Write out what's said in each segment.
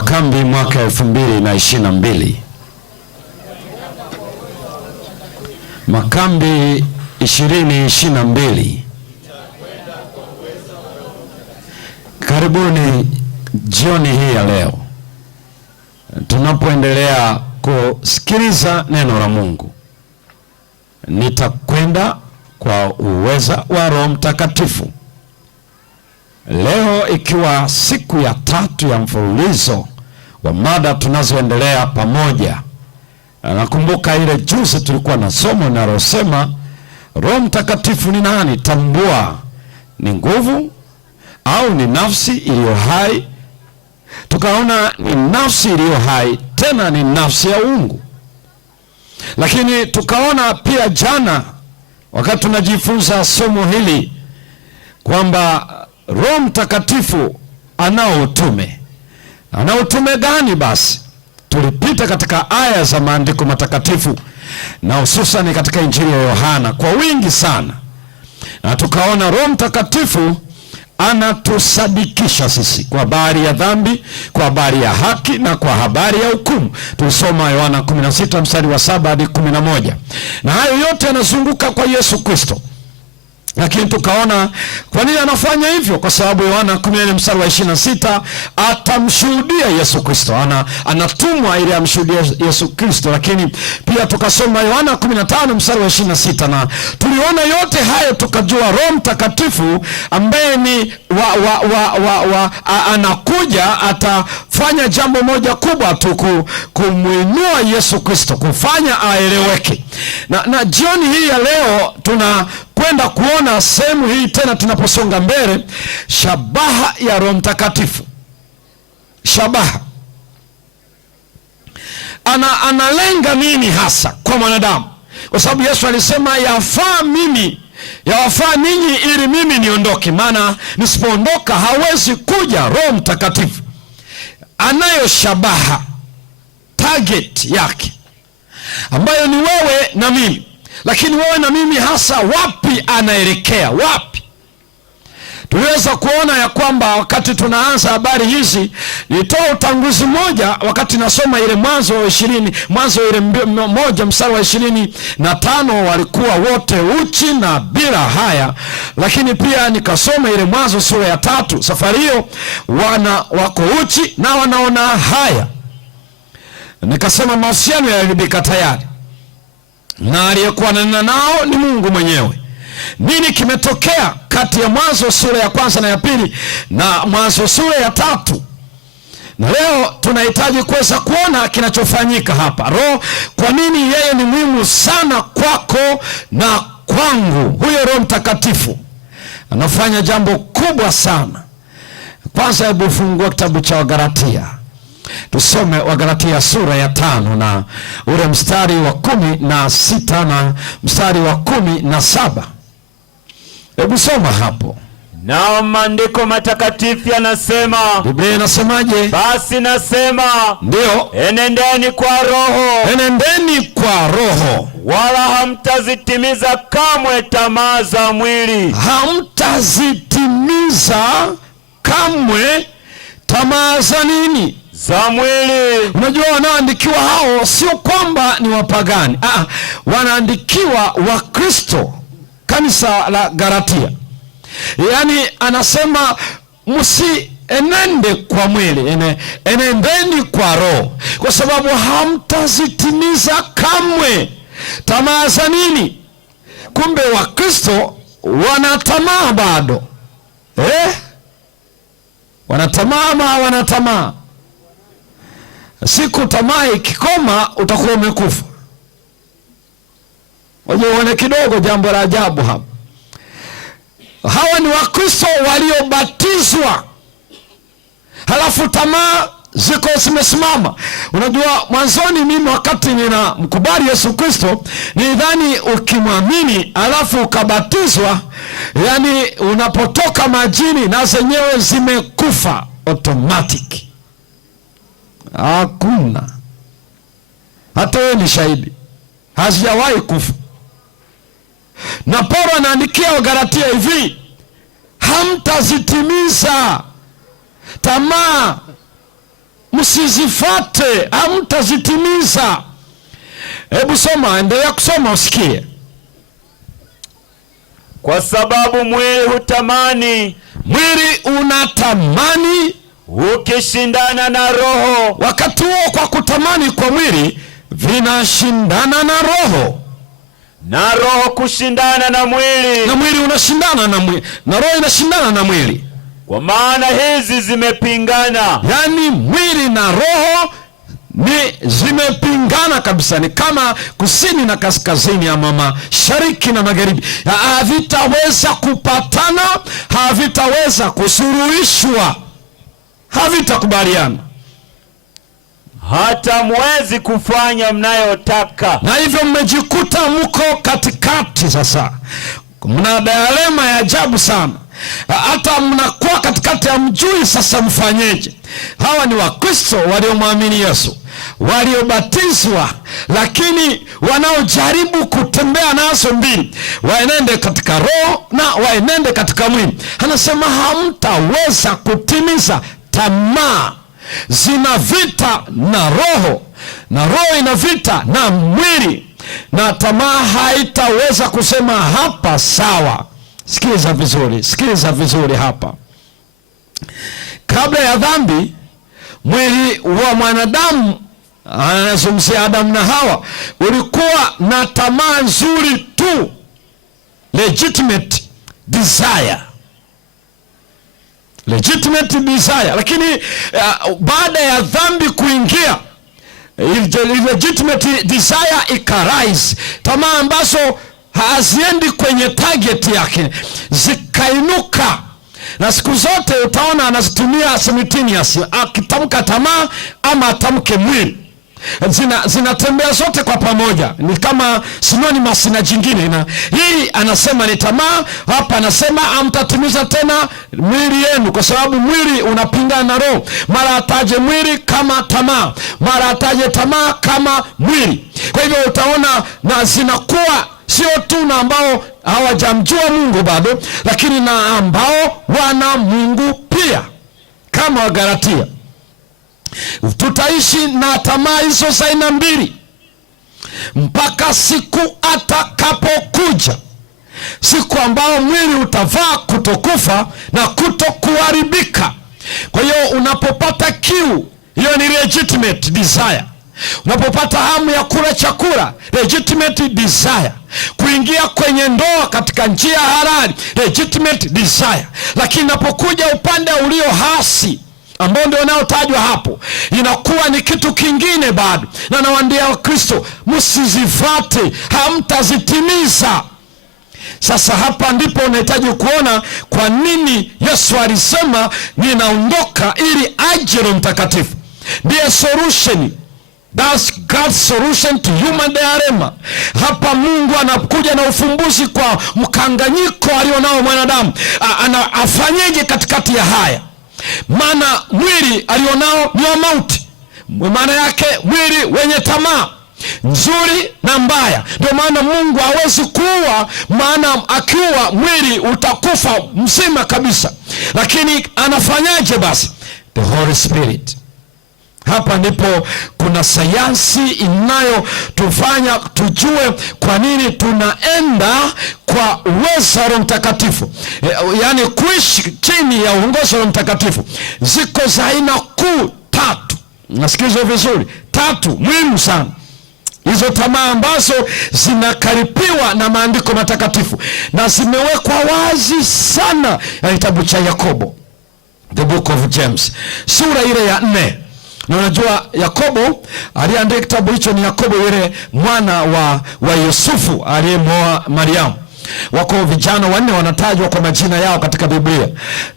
Makambi mwaka 2022. Makambi 2022. Karibuni jioni hii ya leo, tunapoendelea kusikiliza neno la Mungu. Nitakwenda kwa uweza wa Roho Mtakatifu. Leo ikiwa siku ya 3 ya mfululizo wa mada tunazoendelea pamoja. Nakumbuka ile juzi tulikuwa na somo linalosema Roho Mtakatifu ni nani? Tambua ni nguvu au ni nafsi iliyo hai. Tukaona ni nafsi iliyo hai, tena ni nafsi ya uungu. Lakini tukaona pia jana wakati tunajifunza somo hili kwamba Roho Mtakatifu anao utume. Ana utume gani basi? Tulipita katika aya za maandiko matakatifu na hususan katika Injili ya Yohana kwa wingi sana. Na tukaona Roho Mtakatifu anatusadikisha sisi kwa habari ya dhambi, kwa habari ya haki na kwa habari ya hukumu. Tulisoma Yohana 16 mstari wa 7 hadi 11. Na hayo yote yanazunguka kwa Yesu Kristo. Lakini tukaona kwa nini anafanya hivyo? Kwa sababu Yohana 14 mstari wa 26 atamshuhudia Yesu Kristo. Anatumwa ili amshuhudie Yesu Kristo. Lakini pia tukasoma Yohana 15 mstari wa 26 na tuliona yote hayo, tukajua Roho Mtakatifu ambaye ni anakuja atafanya jambo moja kubwa tu, kumuinua Yesu Kristo, kufanya aeleweke. Na jioni hii ya leo tunakwenda kuona sehemu hii tena tunaposonga mbele, shabaha ya Roho Mtakatifu. Shabaha analenga nini hasa kwa mwanadamu? Kwa sababu Yesu alisema yafaa ninyi ili mimi niondoke, maana nisipoondoka hawezi kuja Roho Mtakatifu. Anayo shabaha, target yake ambayo ni wewe na mimi. Lakini wewe na mimi hasa wapi anaelekea? Wapi? Tuliweza kuona ya kwamba wakati tunaanza habari hizi, nilitoa utangulizi moja wakati nasoma ile Mwanzo ile 1 mstari wa 25, walikuwa wote uchi na bila haya. Lakini pia nikasoma ile Mwanzo sura ya 3, safari hiyo wako uchi na wanaona haya. Nikasema mahusiano yaliharibika tayari, na aliyekuwa ananena nao ni Mungu mwenyewe. Nini kimetokea kati ya Mwanzo sura ya 1 na ya 2 na Mwanzo sura ya 3? Na leo tunahitaji kuweza kuona kinachofanyika hapa. Roho, kwa nini yeye ni muhimu sana kwako na kwangu? Huyo Roho Mtakatifu anafanya jambo kubwa sana. Kwanza hebu fungua kitabu cha Wagalatia. Tusome Wagalatia sura ya 5 na ule mstari wa 16 na mstari wa 17. Hebu soma hapo. Na maandiko matakatifu yanasema, Biblia inasemaje? Basi nasema, ndio, enendeni kwa Roho. Enendeni kwa Roho, wala hamtazitimiza kamwe tamaa za mwili. Hamtazitimiza kamwe tamaa za nini? Za mwili. Unajua wanaandikiwa hao sio kwamba ni wapagani. Wanaandikiwa Wakristo, kanisa la Galatia. Yaani anasema msienende kwa mwili, enendeni kwa Roho, kwa sababu hamtazitimiza kamwe tamaa za nini? Kumbe Wakristo wanatamaa bado. Wanatamaa ama wanatamaa? Siku tamaa ikikoma utakuwa umekufa. Waje kidogo jambo la ajabu hapa. Hawa ni Wakristo waliobatizwa, halafu tamaa ziko zimesimama. Unajua mwanzoni mimi wakati ninamkubali Yesu Kristo, nidhani ukimwamini halafu ukabatizwa, yani unapotoka majini na zenyewe zimekufa automatic. Hakuna. Hata wewe ni shahidi, hazijawahi kufa. Na Paulo anaandikia Wagalatia hivi, hamtazitimiza tamaa msizifate, hamtazitimiza. Hebu soma, endelea kusoma usikie. Kwa sababu mwili hutamani, mwili unatamani ukishindana na roho. Wakati huo kwa kutamani kwa mwili vinashindana na roho, na roho kushindana na mwili, na mwili unashindana na mwili, na roho inashindana na mwili, kwa maana hizi zimepingana. yaani mwili na roho ni zimepingana kabisa, ni kama kusini na kaskazini, ama mashariki na magharibi. Havitaweza kupatana, havitaweza kusuruhishwa, havitakubaliana, hata mwezi kufanya mnayotaka. na hivyo mmejikuta mko katikati. Sasa mna dilema ya ajabu sana, hata mnakuwa katikati ya mjui sasa mfanyeje. Hawa ni Wakristo waliomwamini Yesu, waliobatizwa, lakini wanaojaribu kutembea nazo mbili, waenende katika roho na waenende katika mwili. Anasema hamtaweza kutimiza. Tamaa zina vita na roho, na roho ina vita na mwili, na tamaa haitaweza kusema hapa sawa. Sikiliza vizuri, sikiliza vizuri hapa. Kabla ya dhambi, mwili wa mwanadamu, anazungumzia Adamu na Hawa, ulikuwa na tamaa nzuri tu, legitimate desire, legitimate desire. Lakini baada ya dhambi kuingia, legitimate desire ikarise, tamaa ambazo haziendi kwenye target yake zikainuka. Na siku zote utaona anazitumia simultaneous, akitamka tamaa ama atamke mwili, zinatembea zote kwa pamoja, ni kama synonymous na jingine. Na hii anasema ni tamaa, hapa anasema hamtatimiza tena mwili yenu, kwa sababu mwili unapingana na roho. Mara ataje mwili kama tamaa, mara ataje tamaa kama mwili. Kwa hivyo utaona na zinakuwa sio tu na ambao hawajamjua Mungu bado, lakini na ambao wana Mungu pia, kama Wagalatia. Tutaishi na tamaa hizo za aina mbili mpaka siku atakapokuja, siku ambao mwili utavaa kutokufa na kutokuharibika. Kwa hiyo unapopata kiu, hiyo ni legitimate desire. Unapopata hamu ya kula chakula, legitimate desire. Kuingia kwenye ndoa katika njia halali, legitimate desire. Lakini inapokuja upande ulio hasi, ambao ndio unaotajwa hapo, inakuwa ni kitu kingine bado. Na nawaambia Wakristo, msizifate, hamtazitimiza. Sasa hapa ndipo unahitaji kuona kwa nini Yesu alisema ninaondoka ili aje Roho Mtakatifu. Ndiye solution. That's God's solution to human dilemma. Hapa Mungu anakuja na ufumbuzi kwa mkanganyiko alionao mwanadamu. Afanyeje katikati ya haya? Maana mwili alionao ni wa mauti. Maana yake mwili wenye tamaa nzuri na mbaya. Ndio maana Mungu hawezi kuua, maana akiua mwili utakufa mzima kabisa. Lakini anafanyaje basi? The Holy Spirit. Hapa ndipo kuna sayansi inayotufanya tujue kwa nini tunaenda kwa uwezo wa Roho Mtakatifu. Yaani kuishi chini ya uongozi wa Roho Mtakatifu. Ziko za aina kuu tatu. Nasikiliza vizuri. Tatu muhimu sana. Hizo tamaa ambazo zinakaripiwa na maandiko matakatifu na zimewekwa wazi sana ya kitabu cha Yakobo, the book of James, sura ile ya 4. Na unajua Yakobo aliandika kitabu hicho ni Yakobo yule mwana wa Yusufu aliyemwoa Mariamu. Wako vijana 4 wanatajwa kwa majina yao katika Biblia,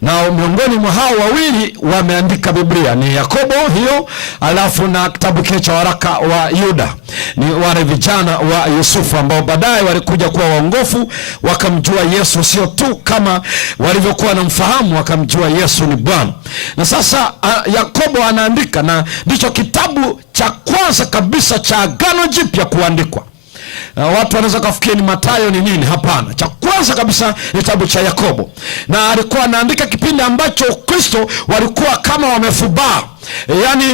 na miongoni mwa hao wawili wameandika Biblia ni Yakobo hiyo, alafu na kitabu kile cha waraka wa Yuda. Ni wale vijana wa Yusufu ambao baadaye walikuja kuwa waongofu, wakamjua Yesu sio tu kama walivyokuwa wanamfahamu, wakamjua Yesu ni Bwana. Na sasa Yakobo anaandika, na ndicho kitabu cha kwanza kabisa cha Agano Jipya kuandikwa. Watu wanaweza kufikiri ni Mathayo ni nini? Hapana. Cha kwanza kabisa ni kitabu cha Yakobo. Na alikuwa anaandika kipindi ambacho Kristo walikuwa kama wamefubaa, Yani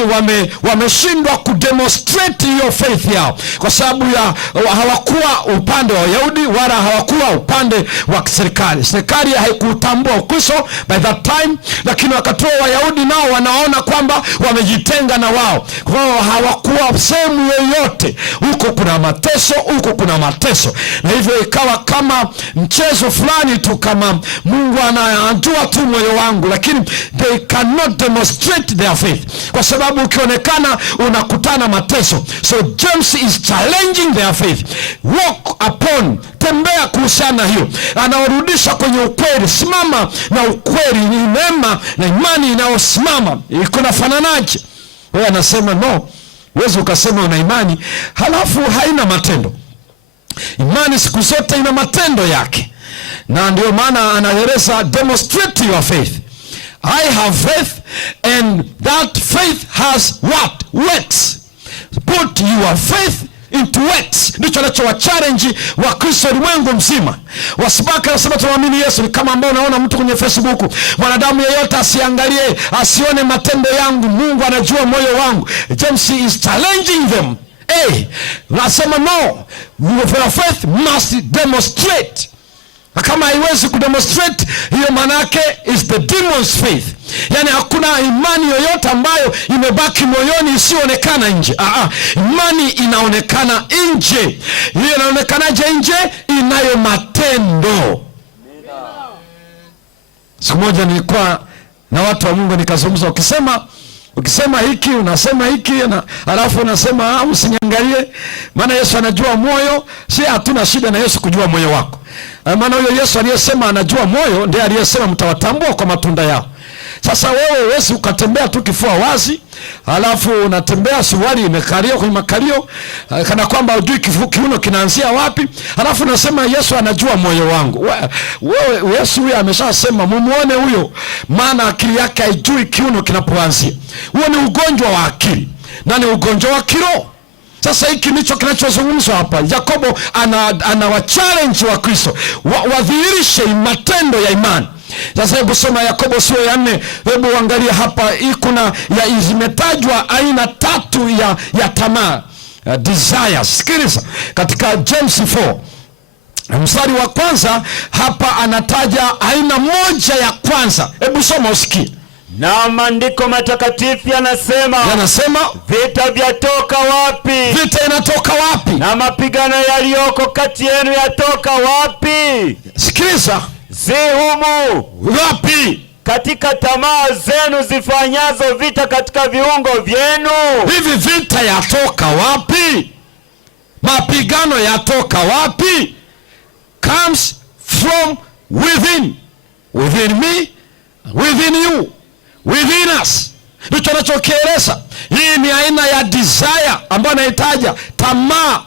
wameshindwa kudemonstrate hiyo faith yao, kwa sababu ya hawakuwa upande wa Wayahudi wala hawakuwa upande wa serikali. Serikali haikutambua Ukristo by that time, lakini wakati wa Wayahudi nao wanaona kwamba wamejitenga na wao, kwa hiyo hawakuwa sehemu yoyote. Huko kuna mateso, huko kuna mateso, na hivyo ikawa kama mchezo fulani tu, kama Mungu anajua tu moyo wangu, lakini they cannot demonstrate their faith, kwa sababu ukionekana unakutana mateso. So James is challenging their faith. Walk upon, tembea kuhusiana hiyo, anawarudisha kwenye ukweli. Simama na ukweli, ni neema na imani inayosimama. Kuna fananaje? Wewe anasema no, huwezi ukasema una imani halafu haina matendo. Imani siku zote ina matendo yake, na ndio maana anaeleza demonstrate your faith. I have faith, and that faith has what? Works. Put your faith into works. Ndicho anachowa challenge wa Kristo ulimwengu mzima. Wasibaka nasema tunaamini Yesu. Ni kama ambao unaona mtu kwenye Facebook, mwanadamu yeyote asiangalie, asione matendo yangu, Mungu anajua moyo wangu. James is challenging them. Nasema no, your faith must demonstrate. Kama haiwezi kudemonstrate, hiyo manake is the demon's faith. Yani hakuna imani yoyote ambayo imebaki moyoni isionekana nje. Imani inaonekana nje. Hiyo inaonekanaje nje? Inayo matendo. Siku moja nilikuwa na watu wa Mungu nikazungumza, ukisema hiki unasema hiki, na alafu unasema usiniangalie, maana Yesu anajua moyo. Si hatuna shida na Yesu kujua moyo wako, maana huyo Yesu aliyesema anajua moyo ndiye aliyesema mtawatambua kwa matunda yao. Sasa wewe huwezi ukatembea tu kifua wazi, alafu unatembea suruali imekalia kwenye makalio kana kwamba hujui kiuno kinaanzia wapi, alafu unasema Yesu anajua moyo wangu. Wewe Yesu huyo ameshasema mumuone huyo, maana akili yake haijui kiuno kinapoanzia. Huo ni ugonjwa wa akili na ni ugonjwa wa kiroho. Sasa hiki ndicho kinachozungumzwa hapa. Yakobo ana challenge wa Kristo wadhihirishe matendo ya imani. Sasa hebu soma Yakobo sura ya 4. Hebu angalia hapa, kuna zimetajwa aina 3 ya tamaa, desires. Sikiliza katika James 4 mstari wa kwanza, hapa anataja aina moja ya kwanza. Hebu soma usikie. Na maandiko matakatifu yanasema vita vyatoka wapi? Vita inatoka wapi? Na mapigano yaliyoko kati yenu yatoka wapi? Sikiliza, si humu wapi? Katika tamaa zenu zifanyazo vita katika viungo vyenu. Hivi vita yatoka wapi? Mapigano yatoka wapi? Comes from within. Within me, within you, within us. Ndicho anachokieleza. Hii ni aina ya desire ambayo anahitaja tamaa.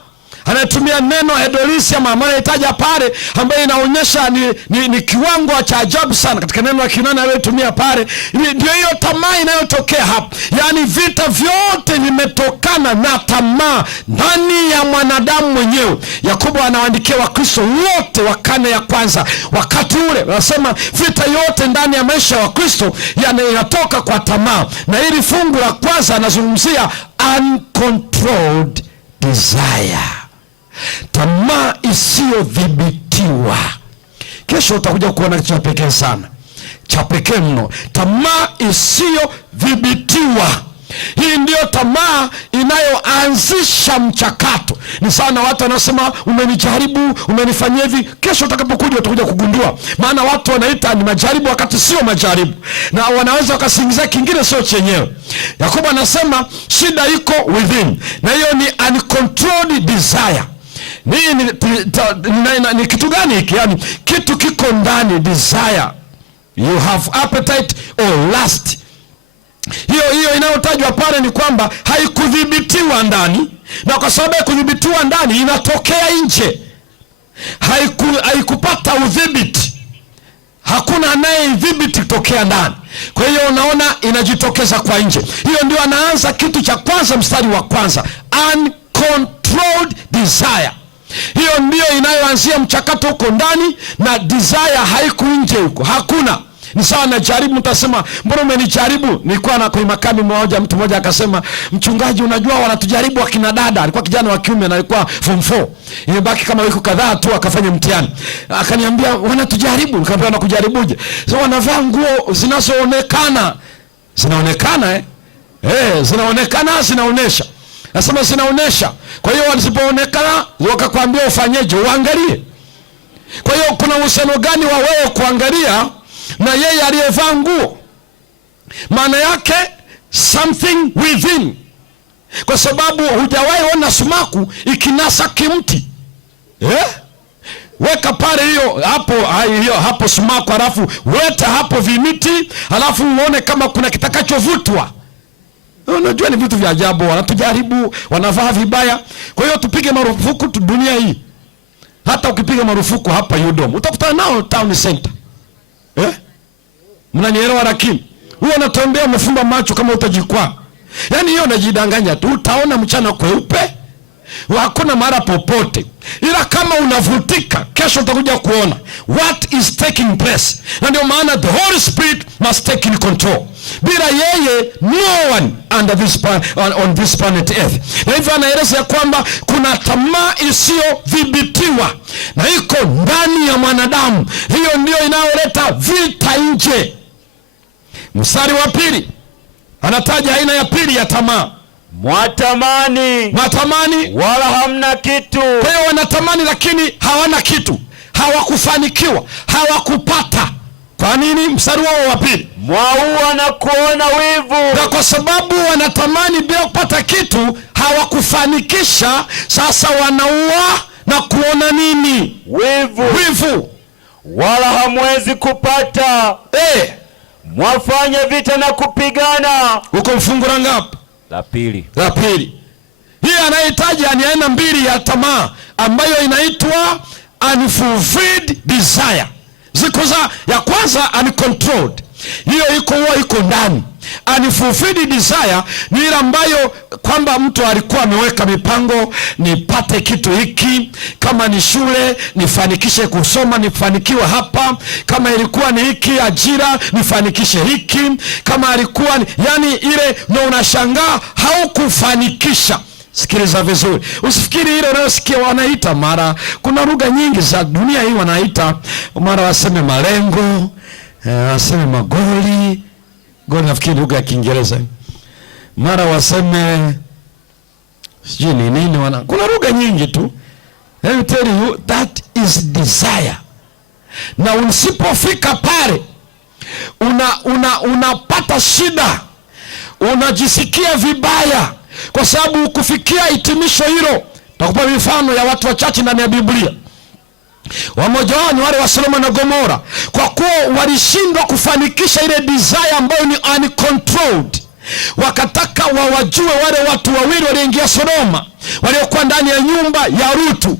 Anatumia neno hedolisi ama anahitaja pale, ambayo inaonyesha ni kiwango cha ajabu sana katika neno la Kiyunani aliyotumia pale. Ndio hiyo tamaa inayotokea hapa. Yaani vita vyote vimetokana na tamaa ndani ya mwanadamu mwenyewe. Yakobo anawaandikia Wakristo wote wa karne ya kwanza wakati ule. Anasema vita yote ndani ya maisha ya Wakristo yanatoka kwa tamaa. Na hili fungu la kwanza anazungumzia uncontrolled desire. Tamaa isiyodhibitiwa. Kesho utakuja kuona kitu cha pekee sana, cha pekee mno. Tamaa isiyodhibitiwa. Hii ndio tamaa inayoanzisha mchakato. Ni sana watu wanasema umenijaribu, umenifanyia hivi. Kesho utakapokuja utakuja kugundua, maana watu wanaita ni majaribu wakati sio majaribu, na wanaweza wakasingizia kingine sio chenyewe. Yakobo anasema shida iko within, na hiyo ni uncontrolled desire. Ni kitu gani hiki? Yani kitu kiko ndani, desire. You have appetite or lust. Hiyo inayotajwa pale ni kwamba haikudhibitiwa ndani, na kwa sababu haikudhibitiwa ndani inatokea nje. Haikupata udhibiti. Hakuna anayedhibiti kutokea ndani. Kwa hiyo unaona inajitokeza kwa nje. Hiyo ndio anaanza kitu cha kwanza, mstari wa kwanza, uncontrolled desire. Hiyo ndio inayoanzia mchakato huko ndani, na desire haiku nje huko. Hakuna. Ni sawa na jaribu, mtasema mbona umenijaribu? Nilikuwa na kwenye makambi mmoja, mtu mmoja akasema, mchungaji, unajua wanatujaribu wakina dada. Alikuwa kijana wa kiume na alikuwa form 4. Imebaki kama wiki kadhaa tu akafanya mtihani. Akaniambia wanatujaribu. Nikamwambia wanakujaribuje? So wanavaa nguo zinazoonekana. Zinaonekana zinaonekana, zinaonesha. Nasema zinaonesha. Kwa hiyo wasipoonekana wakakwambia ufanyeje? Uangalie. Kwa hiyo kuna uhusiano gani wa wewe kuangalia na yeye aliyevaa nguo? Maana yake something within. Kwa sababu hujawahi ona sumaku ikinasa kimti. Weka pale hapo sumaku, halafu weta hapo vimiti, halafu uone kama kuna kitakachovutwa. Unajua ni vitu vya ajabu, wanatujaribu, wanavaa vibaya. Kwa hiyo tupige marufuku dunia hii. Hata ukipiga marufuku hapa UDOM, utakutana nao town center. Mnanielewa? Lakini huo unatembea umefumba macho kama utajikwaa. Yaani hiyo unajidanganya tu, utaona mchana kweupe. Hakuna mara popote. Ila kama unavutika, kesho utakuja kuona what is taking place. Na ndio maana the Holy Spirit must take in control. Bila yeye no one under this on this planet earth. Na hivyo anaeleza ya kwamba kuna tamaa isiyodhibitiwa na iko ndani ya mwanadamu. Hiyo ndio inayoleta vita nje. Mstari wa pili anataja aina ya pili ya tamaa. Mwatamani wala hamna kitu. Kwa hiyo wanatamani lakini hawana kitu, hawakufanikiwa, hawakupata. Kwa nini? Mstari wao wa pili, mwaua na kuona wivu. Na kwa sababu wanatamani bila kupata kitu, hawakufanikisha, sasa wanaua na kuona nini? Wivu. Wala hamwezi kupata. Mwafanya vita na kupigana. Uko mfungu la ngapi? La pili. Hii anahitaji ni aina mbili ya tamaa ambayo inaitwa unfulfilled desire. Ziko za ya kwanza uncontrolled. Hiyo iko ndani. Unfulfilled desire ni ile ambayo kwamba mtu alikuwa ameweka mipango, nipate kitu hiki, kama ni shule nifanikishe kusoma, nifanikiwe hapa, kama ilikuwa ni hiki ajira nifanikishe hiki, kama alikuwa yani ile, na unashangaa haukufanikisha. Sikiliza vizuri, usifikiri ile unayosikia wanaita mara, kuna lugha nyingi za dunia hii wanaita, mara waseme malengo, waseme magoli. Goli nafikiri lugha ya Kiingereza. Mara waseme sijui ni nini kuna lugha nyingi tu. Let me tell you, that is desire. Na usipofika pale unapata shida, unajisikia vibaya kwa sababu kufikia hitimisho hilo. Takupa mifano ya watu wachache ndani ya Biblia. Wamoja wao ni wale wa Sodoma na Gomora, kwa kuwa walishindwa kufanikisha ile desire ambayo ni uncontrolled. Wakataka wawajue wale watu wawili walioingia Sodoma, waliokuwa ndani ya nyumba ya Rutu.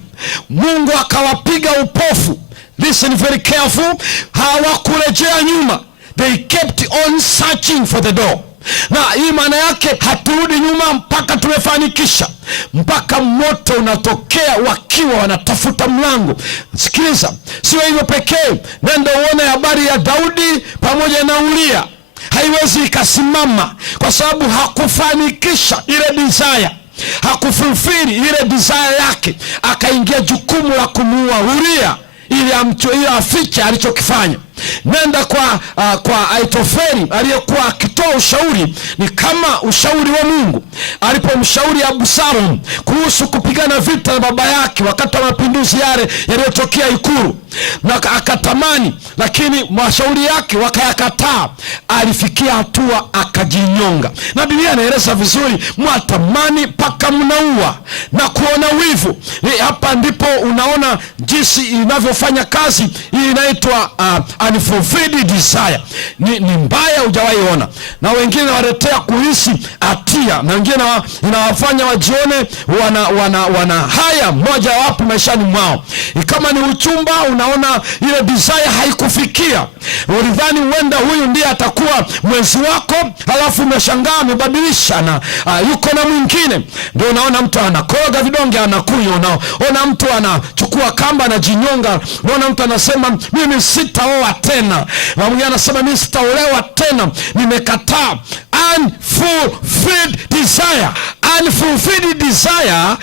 Mungu akawapiga upofu. Listen very careful. Hawakurejea nyuma. They kept on searching for the door. Na hii maana yake haturudi nyuma mpaka tumefanikisha, mpaka moto unatokea wakiwa wanatafuta mlango. Sikiliza, sio hivyo pekee. Nenda uone habari ya Daudi pamoja na Uria. Haiwezi ikasimama kwa sababu hakufanikisha ile desire, hakufulfill ile desire yake. Akaingia jukumu la kumuua Uria ili afiche alichokifanya. Nenda kwa Ahithofeli aliyekuwa akitoa ushauri, ni kama ushauri wa Mungu. Alipomshauri Absalom kuhusu kupigana vita na baba yake wakati wa mapinduzi yale yaliyotokea ikulu, na akatamani, lakini mashauri yake wakayakataa. Alifikia hatua akajinyonga. Na Biblia inaeleza vizuri, mwatamani mpaka mnaua na kuona wivu. Hapa ndipo unaona jinsi inavyofanya kazi. Hii inaitwa unfulfilled desire. Ni mbaya, hujawahi ona. Na wengine waletea kuhisi hatia, na wengine inawafanya wajione wana haya moja wapo maishani mwao. Kama ni uchumba, unaona ile desire haikufikia. Ulidhani huenda huyu ndiye atakuwa mwenzi wako, halafu umeshangaa amebadilisha na yuko na mwingine. Ndio unaona mtu anakoroga vidonge anakunywa, unaona mtu anachukua anachukua kamba anajinyonga. Unaona mtu anasema mimi sitaoa tena, na mwingine anasema mimi sitaolewa tena, nimekataa. Unfulfilled desire. Unfulfilled desire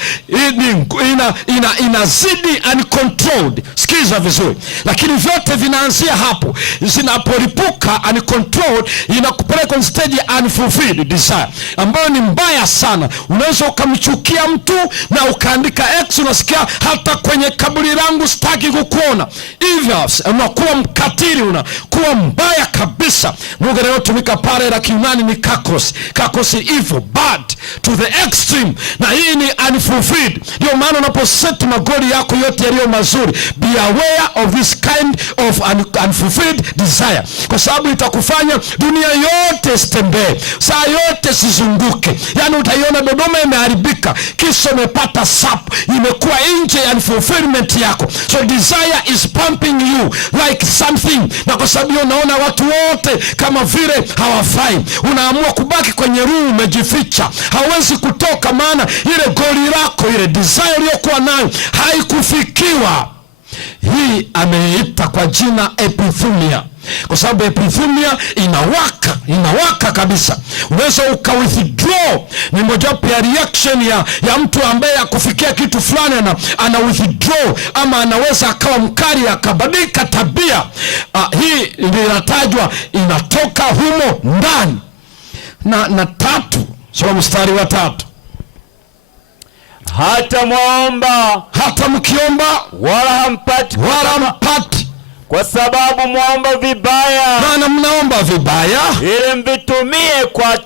inazidi uncontrolled. Sikiza vizuri, lakini vyote vinaanzia hapo. Zinapolipuka uncontrolled, inakupeleka kwenye stage ya unfulfilled desire, ambayo ni mbaya sana. Unaweza ukamchukia mtu na ukaandika X, unasikia hata kwenye kaburi langu sitaki kukuona. Hivyo unakuwa mkatili, unakuwa mbaya kabisa. Lugha inayotumika pale la Kiunani ni kakos. Kakos is evil, bad to the extreme, na hii ni unfulfilled. Ndio maana unaposeti magoli yako yote yaliyo mazuri, be aware of this kind of unfulfilled desire, kwa sababu itakufanya dunia yote stembee, saa yote sizunguke. Yani utaiona Dodoma imeharibika, kisha umepata sapu, imekuwa nje ya unfulfillment yako. So desire is pumping you like something, na kwa sababu unaona watu wote kama vile hawafai, unaamua kubaki kwenye room, umejificha, hawezi kutoka, maana ile goli lako, ile desire uliyokuwa nayo haikufikiwa. Hii ameita kwa jina epithumia, kwa sababu epithumia inawaka kabisa. Unaweza withdraw, ni mojawapo ya reaction ya mtu ambaye akufikia kitu fulani ana withdraw, ama anaweza akawa mkali akabadilika tabia. Hii inatajwa inatoka humo ndani. Na tatu, soma mstari wa 3. Hata mkiomba wala hampati, kwa sababu mwaomba vibaya. Maana mnaomba vibaya ili mvitumie kwa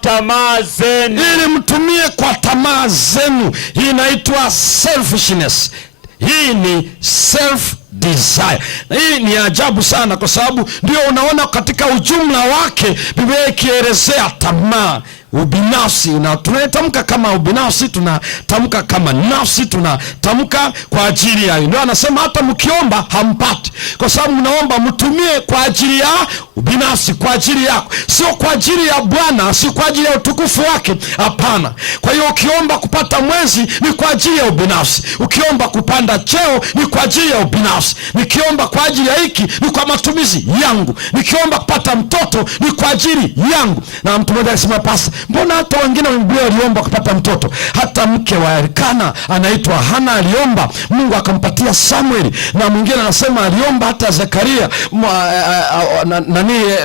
tamaa zenu. Hii inaitwa selfishness. Hii ni self desire. Hii ni ajabu sana, kwa sababu ndio unaona katika ujumla wake Biblia ikielezea tamaa, ubinafsi. Na tunatamka kama ubinafsi, tunatamka kama nafsi, tunatamka kwa ajili ya. Ndio anasema hata mkiomba hampati, kwa sababu mnaomba mtumie kwa ajili ya ubinafsi, kwa ajili yako, sio kwa ajili ya Bwana, sio kwa ajili ya utukufu wake. Hapana. Kwa hiyo ukiomba kupata mwezi ni kwa ajili ya ubinafsi, ukiomba kupanda cheo ni kwa ajili ya ubinafsi, nikiomba kwa ajili ya hiki ni kwa matumizi yangu, nikiomba kupata mtoto ni kwa ajili yangu. Na mtu mmoja alisema, pasa, mbona hata wengine wa Biblia waliomba kupata mtoto? Hata mke wa Elikana anaitwa Hana aliomba, Mungu akampatia Samueli. Na mwingine anasema aliomba hata Zekaria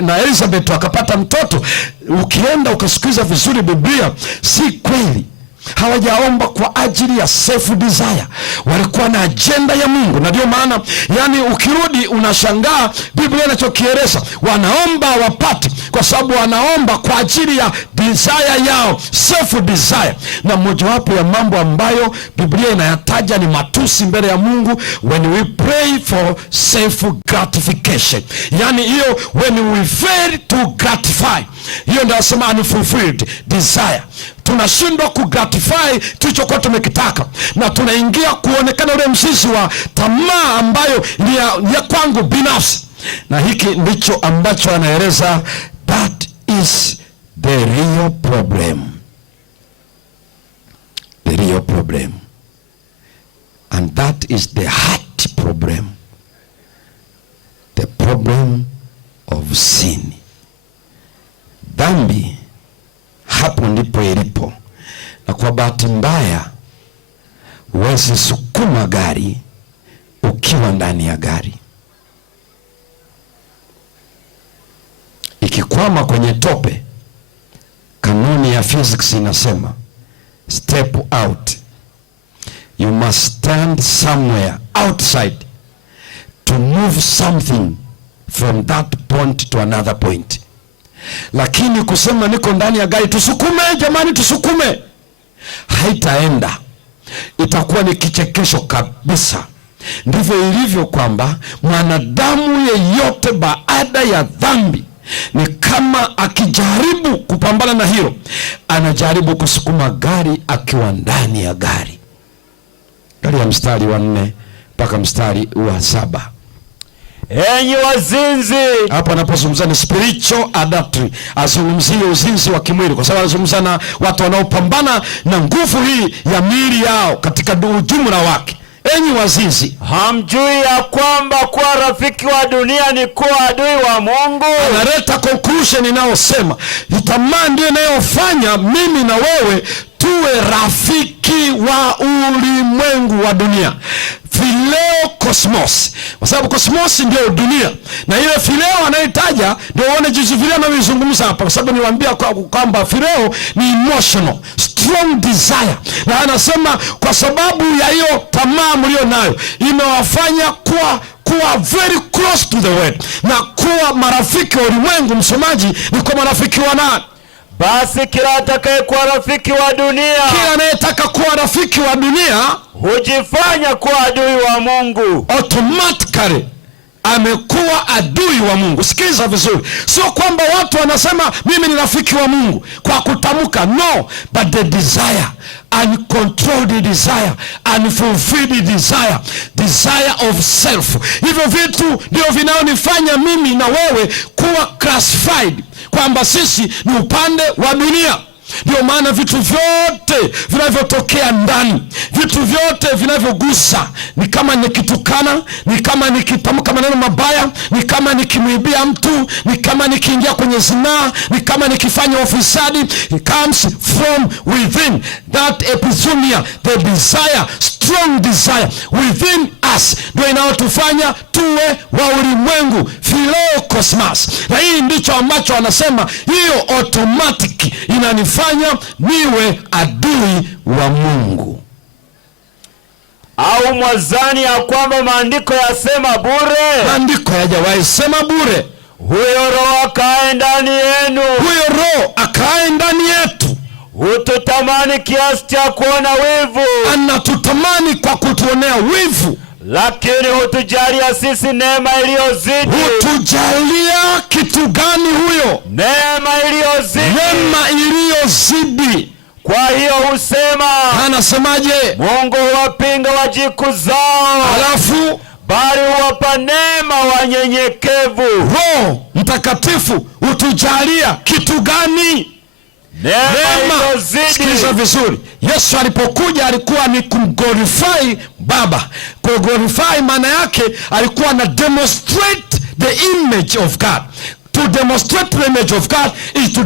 na Elizabeth akapata mtoto. Ukienda ukasikiza vizuri Biblia, si kweli hawajaomba kwa ajili ya self desire, walikuwa na agenda ya Mungu. Na ndio maana yani ukirudi unashangaa Biblia inachokieleza, wanaomba wapate, kwa sababu wanaomba kwa ajili ya desire yao, self desire. Na mojawapo ya mambo ambayo Biblia inayataja ni matusi mbele ya Mungu, when we pray for self gratification. Yani hiyo when we fail to gratify, hiyo ndio nasema unfulfilled desire. Tunashindwa kugratify tulichokuwa tumekitaka, na tunaingia kuonekana ule mzizi wa tamaa ambayo ni ya kwangu binafsi. Na hiki ndicho ambacho anaeleza, that is the real problem. The real problem. And that is the heart problem. The problem of sin. Dhambi hapo ndipo ilipo. Na kwa bahati mbaya huwezi sukuma gari ukiwa ndani ya gari. Ikikwama kwenye tope, kanuni ya physics inasema step out. You must stand somewhere outside to move something from that point to another point. Lakini kusema niko ndani ya gari, tusukume jamani, tusukume, haitaenda. Itakuwa ni kichekesho kabisa. Ndivyo ilivyo kwamba mwanadamu yeyote baada ya dhambi, ni kama akijaribu kupambana na hilo, anajaribu kusukuma gari akiwa ndani ya gari. Gari ya mstari wa 4 mpaka mstari wa 7. Enyi wazinzi. Hapo anapozungumza ni spiritual adultery, azungumzie uzinzi wa kimwili, kwa sababu anazungumza na watu wanaopambana na nguvu hii ya miili yao katika ujumla wake. Enyi wazinzi, hamjui ya kwamba kuwa rafiki wa dunia ni kuwa adui wa Mungu? Analeta conclusion inayosema tamaa ndio inayofanya mimi na wewe tuwe rafiki wa ulimwengu wa dunia. Phileo cosmos, kwa sababu cosmos ndio dunia, na ile phileo anaitaja ndio uone jinsi vile anavyozungumza hapa, kwa sababu niwaambia kwamba phileo ni emotional strong desire, na anasema kwa sababu ya hiyo tamaa mlio nayo imewafanya kuwa very close to the world, na kuwa marafiki wa ulimwengu. Msomaji, ni kwa marafiki wa nani? Basi kila atakaye kuwa rafiki wa dunia, kila anayetaka kuwa rafiki wa dunia hujifanya kuwa adui wa Mungu. Automatically amekuwa adui wa Mungu. Sikiliza vizuri, sio kwamba watu wanasema mimi ni rafiki wa Mungu kwa kutamka, no, but the desire, uncontrolled desire, unfulfilled desire of self. Hivyo vitu ndio vinaonifanya mimi na wewe kuwa classified kwamba sisi ni upande wa dunia. Ndio maana vitu vyote vinavyotokea ndani, vitu vyote vinavyogusa, ni kama nikitukana, ni kama nikitamka maneno mabaya, ni kama nikimwibia mtu, ni kama nikiingia kwenye zinaa, ni kama nikifanya ufisadi, it comes from within. That epithumia, the desire, strong desire within us, ndio inayotufanya tuwe wa ulimwengu, phileo cosmos. Na hii ndicho ambacho anasema hiyo automatic inanifanya niwe adui wa Mungu. Au mwazani ya kwamba maandiko yasema bure? Maandiko hayajawahi sema bure. Huyo Roho akae ndani yenu, huyo Roho akae ndani yetu, hututamani kiasi cha kuona wivu. Anatutamani kwa kutuonea wivu, lakini hutujalia sisi neema iliyozidi. Hutujalia kitu gani huyo? Neema iliyozidi. Neema iliyozidi. Kwa hiyo husema, anasemaje? Mungu huwapinga wajikuzao, alafu bali huwapa neema wanyenyekevu. Roho Mtakatifu hutujalia kitu gani? Neema. Sikiliza vizuri, Yesu alipokuja alikuwa ni kumglorify Baba. Kwa glorify maana yake alikuwa na demonstrate the image of God. To demonstrate the image of God is to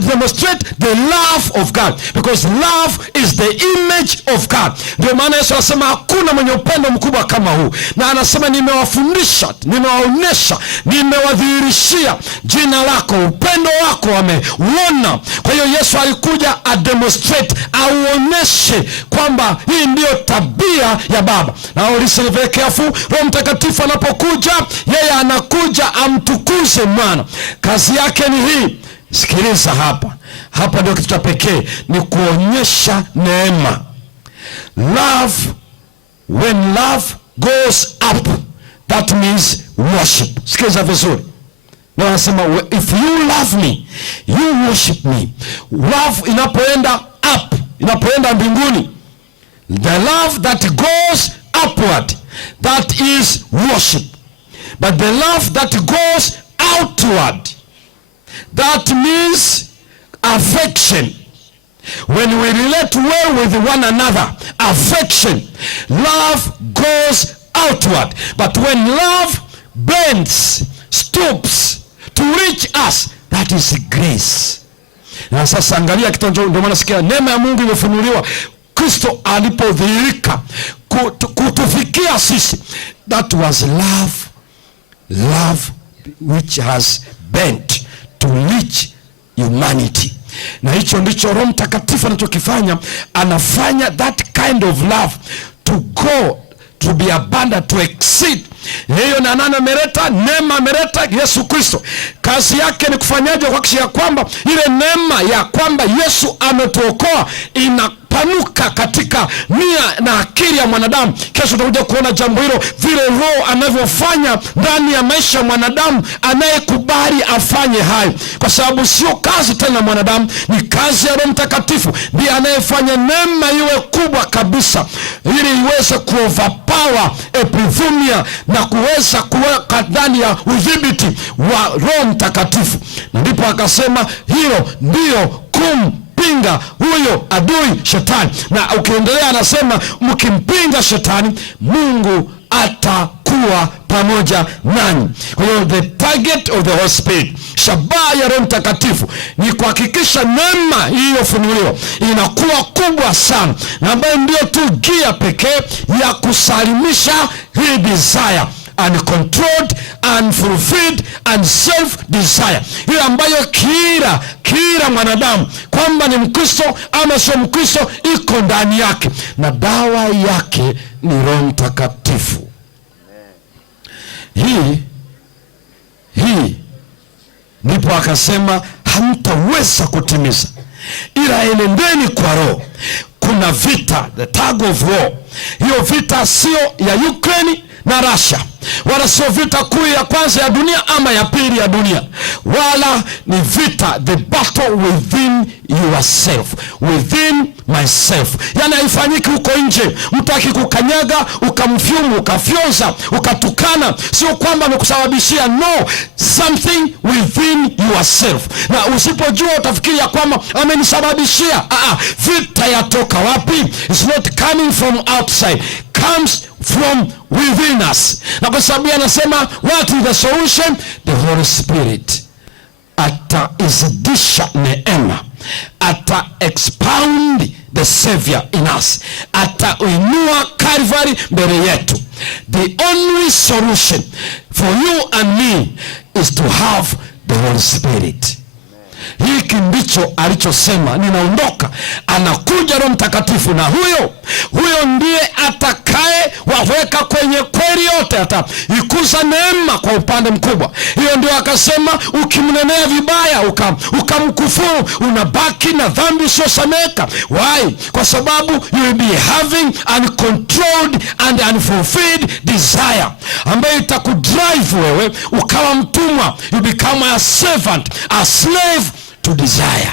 demonstrate the love of God, because love is the image of God. Ndio maana Yesu anasema hakuna mwenye upendo mkubwa kama huu, na anasema nimewafundisha, nimewaonesha, nimewadhihirishia jina lako, upendo wako wameuona. Kwa hiyo Yesu alikuja a demonstrate, auoneshe kwamba hii ndiyo tabia ya Baba. Na listen very careful, Roho Mtakatifu anapokuja, yeye anakuja amtukuze Mwana. Kazi yake ni hii. Sikiliza hapa ndio kitu cha pekee, ni kuonyesha neema. Love, when love goes up, that means worship. Sikiliza vizuri, na anasema if you love me, you worship me. Love inapoenda up, inapoenda mbinguni, the love that goes upward, that is worship. But the love that goes outward, that means affection. When we relate well with one another, affection, love goes outward. But when love bends, stoops to reach us, that is grace. Na sasa angalia kitu, ndio maana sikia neema ya Mungu imefunuliwa Kristo alipodhihirika kutufikia sisi. That was love which has bent to reach humanity. Na hicho ndicho Roho Mtakatifu anachokifanya, anafanya that kind of love to go, to be abundant, to exceed. Hiyo na nani ameleta? Neema ameleta Yesu Kristo. Kazi yake ni kufanyaje? Kuhakikisha kwamba ile neema ya kwamba Yesu ametuokoa inapanuka katika nia na akili ya mwanadamu. Kesho tutakuja kuona jambo hilo, vile Roho anavyofanya ndani ya maisha ya mwanadamu anayekubali afanye hayo, kwa sababu sio kazi tena ya mwanadamu, ni kazi ya Roho Mtakatifu. Ndiye anayefanya neema iwe kubwa kabisa, ili iweze kuoverpower epithumia na kuweza kuweka ndani ya udhibiti wa Roho Mtakatifu. Na ndipo akasema hiyo ndio kumpinga huyo adui shetani. Na ukiendelea anasema mkimpinga shetani Mungu atakuwa pamoja nanyi. Kwa hiyo the target of the Holy Spirit, shabaha ya Roho Mtakatifu ni kuhakikisha neema iliyofunuliwa inakuwa kubwa sana, na ambayo ndio tu gia pekee ya kusalimisha hii desire, uncontrolled, unfulfilled and self desire, hiyo ambayo kila mwanadamu kwamba ni Mkristo ama sio Mkristo iko ndani yake, na dawa yake ni Roho Mtakatifu. Hii ndipo akasema hamtaweza kutimiza, ila enendeni kwa Roho. Kuna vita, the tug of war. Hiyo vita sio ya Ukraine na Russia, wala sio vita kuu ya kwanza ya dunia ama ya pili ya dunia, wala ni vita, the battle within yourself, within myself. Yani haifanyiki huko nje, mtu akikukanyaga ukamfyumu, ukafyonza, ukatukana, sio kwamba amekusababishia, no, something within yourself. Na usipojua utafikiri ya kwamba amenisababishia. Vita yatoka wapi? It's not coming from outside, comes from within us. Na kwa sababu anasema what is the solution? The Holy Spirit ataizidisha neema, ata expound the Savior in us, atainua Calvary mbele yetu. The only solution for you and me is to have the Holy Spirit. Hiki ndicho alichosema, ninaondoka, anakuja Roho Mtakatifu, na huyo ndiye atakaye waweka kwenye kweli yote, ataikuza neema kwa upande mkubwa. Hiyo ndio akasema ukimnenea vibaya ukamkufuru, unabaki na dhambi usiosameka. Why? Kwa sababu you will be having uncontrolled and unfulfilled desire, ambayo itakudrive wewe ukawa mtumwa. You become a servant, a slave to desire.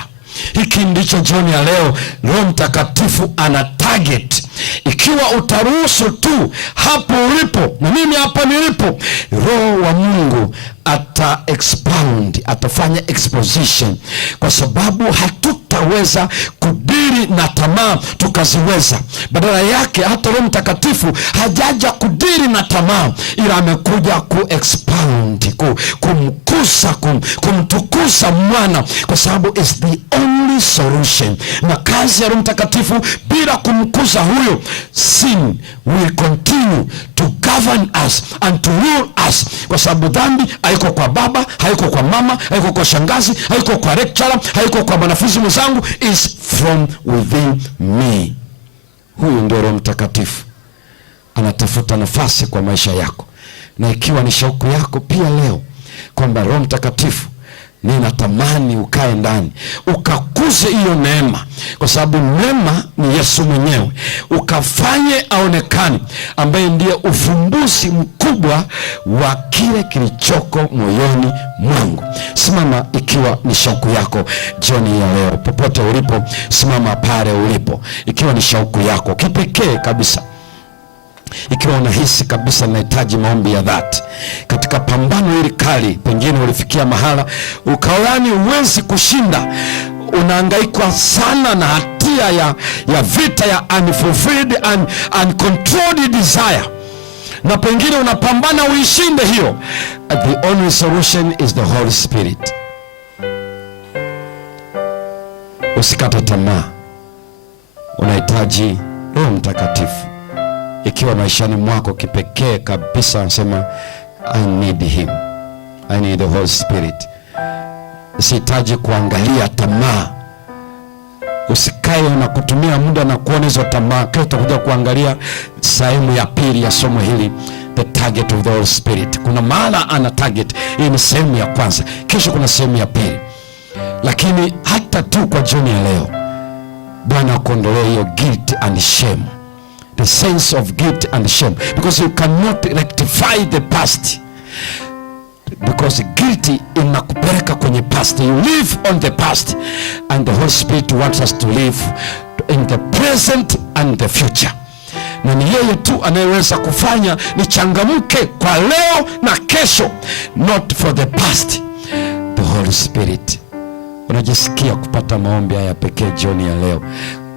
Hiki ndicho jioni ya leo Roho Mtakatifu ana target. Ikiwa utaruhusu tu hapo ulipo na mimi hapa nilipo, Roho wa Mungu ata expound, atafanya exposition, kwa sababu hatutaweza kudiri na tamaa tukaziweza. Badala yake hata Roho Mtakatifu hajaja kudiri na tamaa, ila amekuja ku expound, kumkuza, kumtukuza mwana, kwa sababu is the only solution. Na kazi ya Roho Mtakatifu bila kumkuza huyo, sin will continue to govern us and to rule us, kwa sababu dhambi haiko kwa baba, haiko kwa mama, haiko kwa shangazi, haiko kwa lecturer, haiko kwa mwanafunzi mwenzangu, is from within me. Huyu ndio Roho Mtakatifu anatafuta nafasi kwa maisha yako. Na ikiwa ni shauku yako pia leo kwamba Roho Mtakatifu, ninatamani ukae ndani, ukakuze hiyo neema, kwa sababu neema ni Yesu mwenyewe, ukafanye aonekane, ambaye ndiye ufumbuzi mkubwa wa kile kilichoko moyoni mwangu. Simama ikiwa ni shauku yako jioni ya leo, popote ulipo, simama pale ulipo ikiwa ni shauku yako kipekee kabisa. Ikiwa unahisi kabisa unahitaji maombi ya dhati katika pambano hili kali, pengine ulifikia mahala ukaoni uwezi kushinda, unahangaika sana na hatia ya vita ya unfulfilled and uncontrolled desire, na pengine unapambana uishinde hiyo, the only solution is the Holy Spirit. Usikate tamaa, unahitaji Roho Mtakatifu. Ikiwa maishani mwako kipekee kabisa, anasema I need him, I need the Holy Spirit. Usihitaji kuangalia tamaa, usikae na kutumia muda na kuona hizo tamaa. Kesho tutakuja kuangalia sehemu ya pili ya somo hili, the target of the Holy Spirit. Kuna maana ana target, hii ni sehemu ya kwanza, kesho kuna sehemu ya pili. Lakini hata tu kwa jioni ya leo, Bwana akuondolee hiyo guilt and shame, the sense of guilt and shame, because you cannot rectify the past, because guilt inakupeleka kwenye past. You live on the past, and the Holy Spirit wants us to live in the present and the future. Na ni yeye tu anayeweza kufanya ni changamke kwa leo na kesho, not for the past. The Holy Spirit unajisikia kupata maombi haya pekee jioni ya leo,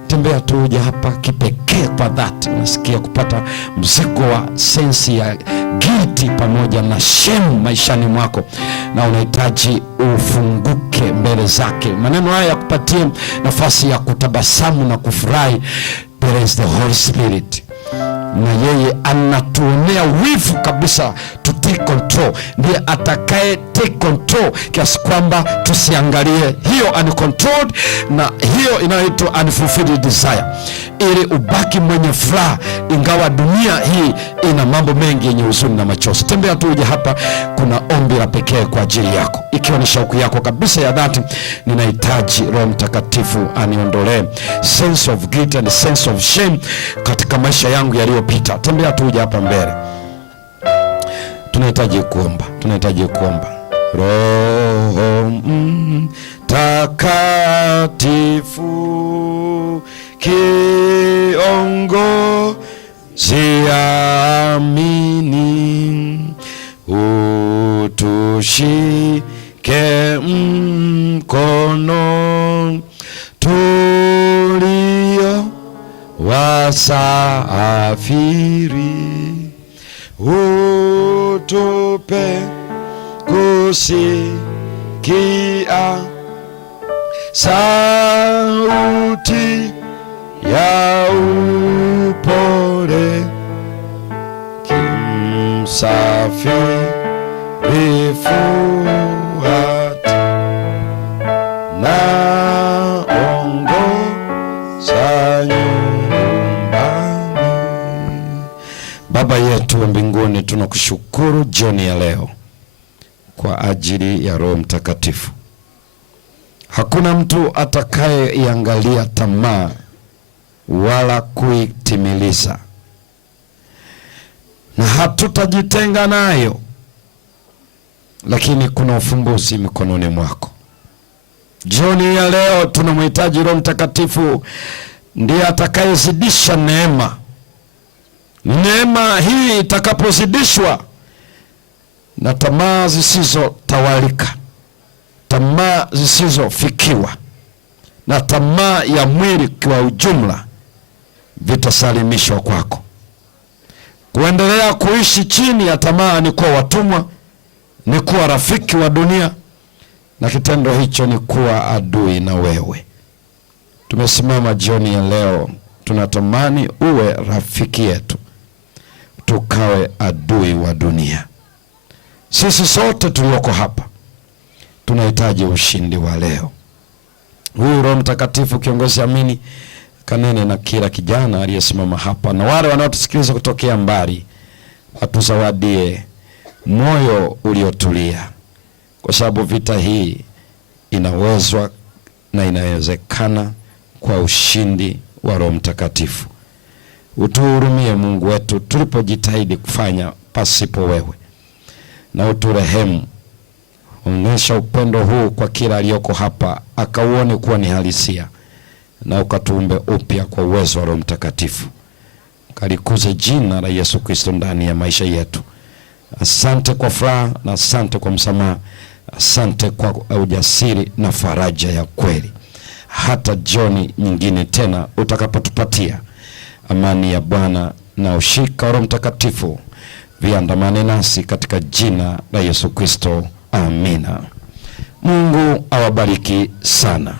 tembea tu uje hapa kipekee kwa dhati. Unasikia kupata mzigo wa sensi ya guilty pamoja na shame maishani mwako, na unahitaji ufunguke mbele zake. Maneno haya yakupatie nafasi ya kutabasamu na kufurahi. There is the Holy Spirit, na yeye anatuonea wivu kabisa to take control. Ndiye atakaye take control kiasi kwamba tusiangalie hiyo uncontrolled na hiyo inayoitwa unfulfilled desire, ili ubaki mwenye furaha ingawa dunia hii ina mambo mengi yenye huzuni na machozi. Tembea tu uje hapa, kuna ombi la pekee kwa ajili yako. Ikiwa ni shauku yako kabisa ya dhati, ninahitaji Roho Mtakatifu aniondolee sense of guilt and sense of shame katika maisha yangu yaliyopita. Tembea tu uje hapa mbele. Tunahitaji kuomba. Roho Mtakatifu kiongozi amini, utushike mkono tulio wasafiri, utupe kusikia sauti ya upole, kimsafiri fuata naongoza nyumbani. Baba yetu wa mbinguni, tunakushukuru jioni ya leo kwa ajili ya Roho Mtakatifu. Hakuna mtu atakayeiangalia tamaa wala kuitimiliza, na hatutajitenga nayo, lakini kuna ufumbuzi mikononi mwako. Jioni ya leo tunamhitaji Roho Mtakatifu, ndiye atakayezidisha neema. Neema hii itakapozidishwa na tamaa zisizotawalika, tamaa zisizofikiwa, na tamaa ya mwili kwa ujumla, vitasalimishwa kwako. Kuendelea kuishi chini ya tamaa ni kuwa watumwa, ni kuwa rafiki wa dunia, na kitendo hicho ni kuwa adui na wewe. Tumesimama jioni ya leo, tunatamani uwe rafiki yetu, tukawe adui wa dunia. Sisi sote tulioko hapa tunahitaji ushindi wa leo. Huyu Roho Mtakatifu kiongozi amini, kanene na kila kijana aliyesimama hapa na wale wanaotusikiliza kutokea mbali, atuzawadie moyo uliotulia, kwa sababu vita hii inawezwa na inawezekana kwa ushindi wa Roho Mtakatifu. Utuhurumie Mungu wetu tulipojitahidi kufanya pasipo wewe, na uturehemu. Onyesha upendo huu kwa kila aliyoko hapa, akauone kuwa ni halisia, na ukatuumbe upya kwa uwezo wa Roho Mtakatifu. Kalikuze jina la Yesu Kristo ndani ya maisha yetu. Asante kwa furaha, na asante kwa msamaha, asante kwa ujasiri na faraja ya kweli. Hata jioni nyingine tena utakapotupatia, amani ya Bwana na ushika Roho Mtakatifu viandamane nasi katika jina la Yesu Kristo. Amina. Mungu awabariki sana.